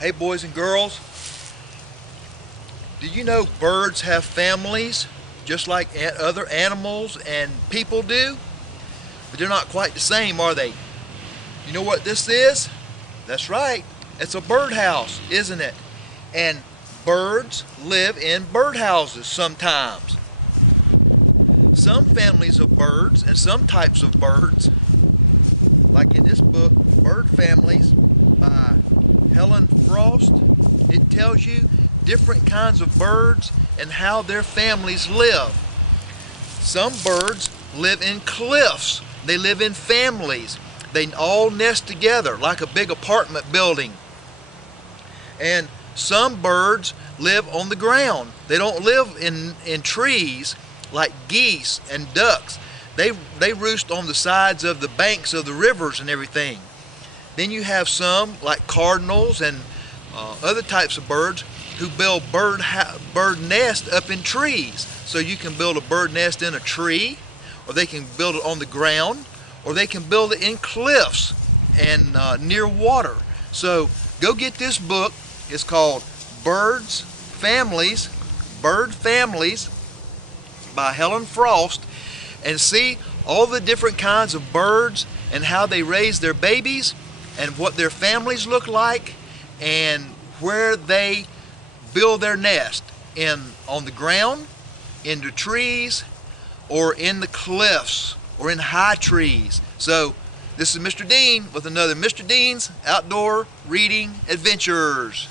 Hey boys and girls, do you know birds have families just like other animals and people do? But they're not quite the same, are they? You know what this is? That's right, it's a birdhouse, isn't it? And birds live in birdhouses sometimes. Some families of birds and some types of birds, like in this book, Bird Families by Helen Frost, it tells you different kinds of birds and how their families live. Some birds live in cliffs. They live in families. They all nest together like a big apartment building. And some birds live on the ground. They don't live in trees like geese and ducks. They roost on the sides of the banks of the rivers and everything. Then you have some like cardinals and other types of birds who build bird nest up in trees. So you can build a bird nest in a tree, or they can build it on the ground, or they can build it in cliffs and near water. So go get this book. It's called Bird Families by Helen Frost, and see all the different kinds of birds and how they raise their babies and what their families look like and where they build their nest, on the ground, in the trees, or in the cliffs, or in high trees. So this is Mr. Dean with another Mr. Dean's Outdoor Reading Adventures.